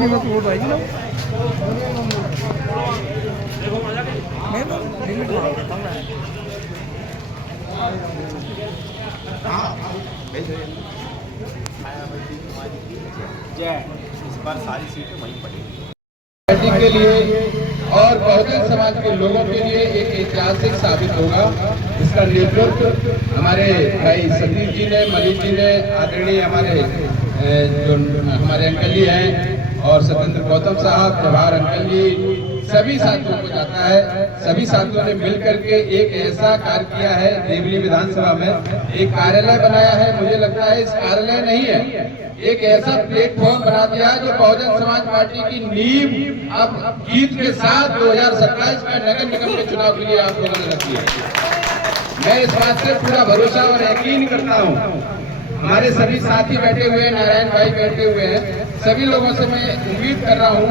अपनी में वोट आएगी ना। मैं तो लिमिट मार देता हूँ मैं। इस बार सारी सीटें वहीं पड़ेगी पार्टी के लिए और बहुजन समाज के लोगों के लिए एक ऐतिहासिक साबित होगा। इसका नेतृत्व हमारे भाई सतीश जी ने, मलिक जी ने, आदरणीय हमारे जो हमारे अंकल जी हैं और सत्येंद्र गौतम साहब, जवाहर अंकल जी, सभी साथियों को जाता है। सभी साथियों ने मिलकर के एक ऐसा कार्य किया है। देवली विधानसभा में एक कार्यालय बनाया है। मुझे लगता है इस कार्यालय नहीं है, एक ऐसा प्लेटफॉर्म बना दिया है जो बहुजन समाज पार्टी की नींव अब जीत के साथ 2027 में नगर निगम के चुनाव के लिए आप लोगों ने रखी है। मैं इस बात से पूरा भरोसा और यकीन करता हूँ। हमारे सभी साथी बैठे हुए हैं, नारायण भाई बैठे हुए हैं, सभी लोगों से मैं उम्मीद कर रहा हूँ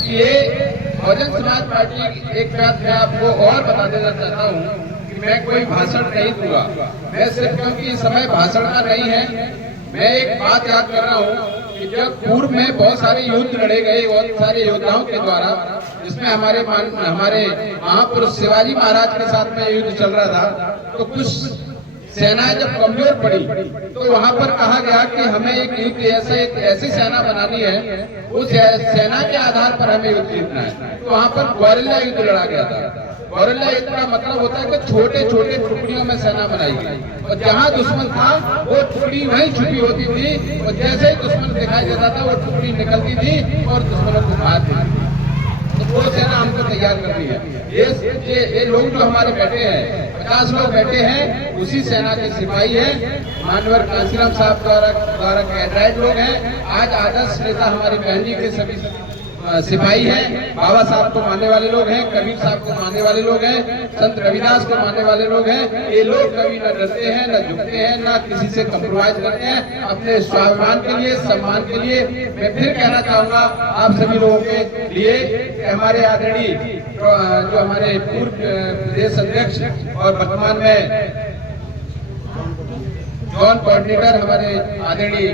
कि ये बहुजन समाज पार्टी एक बात मैं आपको और बता देना चाहता हूँ कि मैं कोई भाषण नहीं दूंगा। मैं सिर्फ, क्योंकि समय भाषण का नहीं है, मैं एक बात याद कर रहा हूँ कि जब पूर्व में बहुत सारे युद्ध लड़े गए, बहुत सारे योद्धाओं के द्वारा, जिसमें हमारे महापुरुष शिवाजी महाराज के साथ में युद्ध चल रहा था, तो कुछ सेनाएं जब कमजोर पड़ी तो वहां पर कहा गया कि हमें एक युद्ध ऐसी सेना बनानी है, उस सेना के आधार पर हमें युद्ध जीतना है। तो वहां पर ग्वारिल्ला युद्ध लड़ा गया था। ग्वारिल्ला युद्ध का मतलब होता है कि छोटे छोटे टुकड़ियों में सेना बनाई गई और जहां दुश्मन था वो टुकड़ी वहीं छुपी होती थी और जैसे ही दुश्मन दिखाई देता था वो टुकड़ी निकलती थी और दुश्मनों को मार देती थी। तो वो सेना हमको तैयार करनी है। ये लोग जो हमारे बैठे हैं, 50 लोग बैठे हैं, उसी सेना के सिपाही हैं। मानवर कांसीराम साहब द्वारा कैडराइट लोग हैं। आज आदर्श नेता हमारी बहन जी के सभी सिपाही हैं। बाबा साहब को मानने वाले लोग हैं, कबीर साहब को मानने वाले लोग हैं, संत रविदास को मानने वाले लोग हैं। ये लोग कभी न डरते हैं, न झुकते हैं, न किसी से कंप्रोमाइज करते हैं। अपने स्वाभिमान के लिए, सम्मान के लिए मैं फिर कहना चाहूंगा आप सभी लोगों के लिए, हमारे आदरणीय जो हमारे पूर्व प्रदेश अध्यक्ष और वर्तमान में जॉन कोऑर्डिनेटर हमारे आदरणीय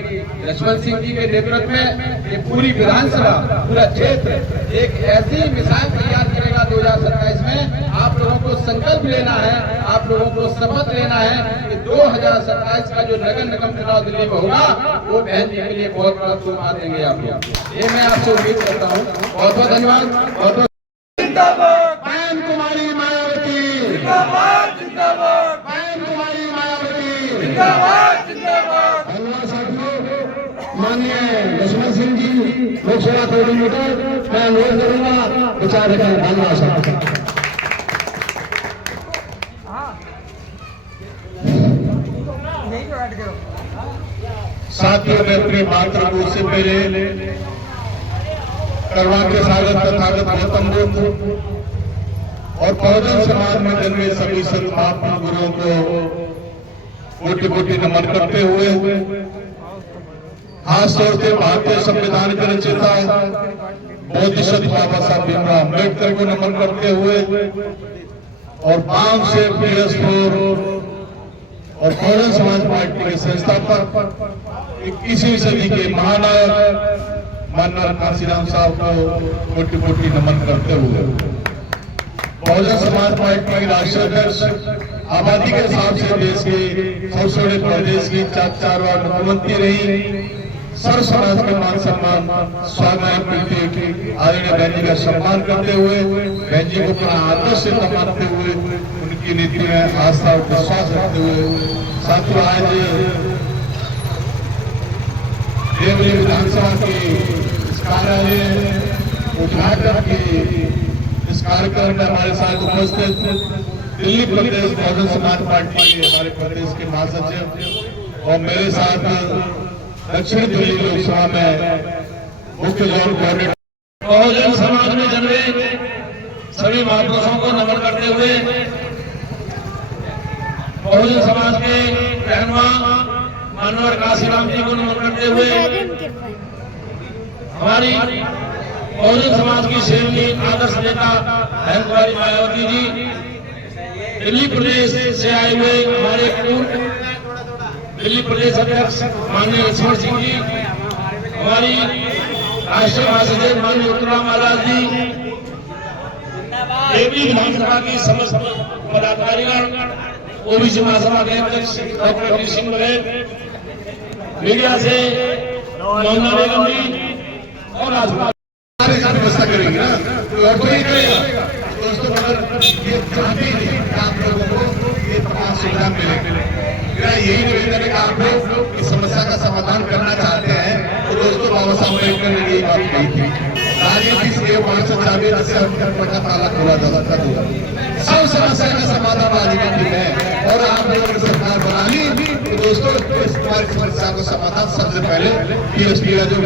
लक्ष्मण सिंह जी के नेतृत्व में ये पूरी विधानसभा, पूरा क्षेत्र एक ऐसी मिसाल तैयार करेगा 2027 में। आप लोगों को संकल्प लेना है, आप लोगों को शपथ लेना है कि 2027 का जो नगर निगम चुनाव दिल्ली में होगा वो बहन जी के लिए बहुत बड़ा सुमार देंगे आप लोग। ये मैं आपसे उम्मीद करता हूँ। बहुत बहुत धन्यवाद। बहुत बहुत बहन कुमारी मायावती जिंदाबाद, जिंदाबाद। बहन कुमारी मायावती जिंदाबाद, जिंदाबाद। धन्यवाद साथियों। माननीय लक्ष्मण सिंह जी लोकसभा कोऑर्डिनेटर, मैं अनुरोध करूंगा विचार रखें। धन्यवाद साहब। साथियों, मैं अपनी मातृभूमि से पहले करवा के स्वागत तथागत गौतम बुद्ध और बहुजन समाज में जन्मे सभी संत महापुरुषों को कोटि कोटि नमन करते हुए, खास तौर से भारतीय संविधान के रचयिता बोधिसत्व बाबा साहब भीमराव अम्बेडकर को नमन करते हुए और बांग से PS4 और बहुजन समाज पार्टी के संस्थापक 21वीं सदी के महानायक माननीय कांसीराम साहब को कोटि कोटि नमन करते हुए, बहुजन समाज पार्टी की राष्ट्रीय अध्यक्ष, आबादी के हिसाब से देश के सबसे बड़े प्रदेश की 4 बार मुख्यमंत्री रही, सर्व समाज के मान सम्मान स्वाभिमान प्रति आदरणीय बहन जी का सम्मान करते हुए, बहन जी को अपना आदर्श मानते हुए, उनकी नीति में आस्था और विश्वास रखते हुए, साथियों आज देवली विधानसभा के इस कार्यालय उद्घाटन के इस कार्यक्रम में हमारे साथ उपस्थित दिल्ली प्रदेश बहुजन समाज पार्टी के हमारे प्रदेश के महासचिव और मेरे साथ दक्षिण दिल्ली लोकसभा में मुख्य जॉन कोऑर्डिनेटर, बहुजन समाज में जन्मे सभी महापुरुषों को नमन करते हुए, बहुजन समाज के रहनुमा माननीय कांसीराम जी को नमन करते हुए, हमारी बहुजन समाज की सेवनी आदर्श नेता बहन कुमारी मायावती जी, दिल्ली प्रदेश से आए हुए हमारे पूर्व दिल्ली प्रदेश अध्यक्ष माननीय लक्ष्मण सिंह जी, हमारी राष्ट्रीय महासचिव माननीय उत्तराम महाराज जी, देवरी विधानसभा की समस्त पदाधिकारीगण, ओबीसी महासभा के अध्यक्ष डॉक्टर अभिजीत सिंह बघेल, मीडिया से मोहना बेगम जी और व्यवस्था करेंगे ना, और कोई करेगा। दोस्तों, अगर ये चाहते हैं कि आप लोगों को ये तमाम सुविधा मिले, मेरा यही निवेदन है कि आप लोग इस समस्या का समाधान करना चाहते हैं तो दोस्तों बाबा साहब अम्बेडकर ने यही बात कही थी, राजनीति से 540 से का ताला खोला जा सकता है। सब समस्या का समाधान राजनीति है और आप लोगों ने सरकार बना ली तो दोस्तों इस समस्या को समाधान सबसे पहले पीएसपी का जो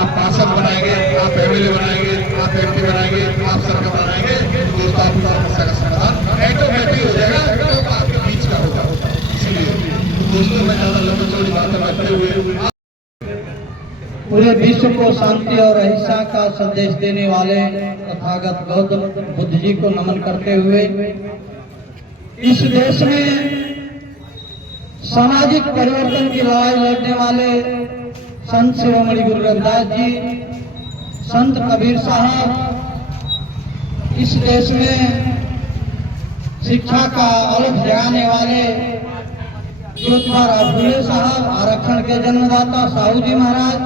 आप पार्षद बनाएंगे, आप एमएलए बनाएंगे, आप एमपी बनाएंगे, आप सरकार बनाएंगे, दोस्तों आपकी समस्या का समाधान ऑटोमेटिक हो जाएगा, तो आपके बीच का होगा। इसलिए दोस्तों मैं ज्यादा लंबी चौड़ी बातें करते हुए पूरे विश्व को शांति और अहिंसा का संदेश देने वाले तथागत गौतम बुद्ध जी को नमन करते हुए इस देश में सामाजिक परिवर्तन की लड़ाई लड़ने वाले संत शिरोमणि गुरु रविदास जी, संत कबीर साहब, इस देश में शिक्षा का अलख जगाने वाले ज्योतिबा फुले साहब, आरक्षण के जन्मदाता साहू जी महाराज,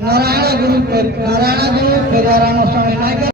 नारायण गुरु पेरियाराम स्वामी नायक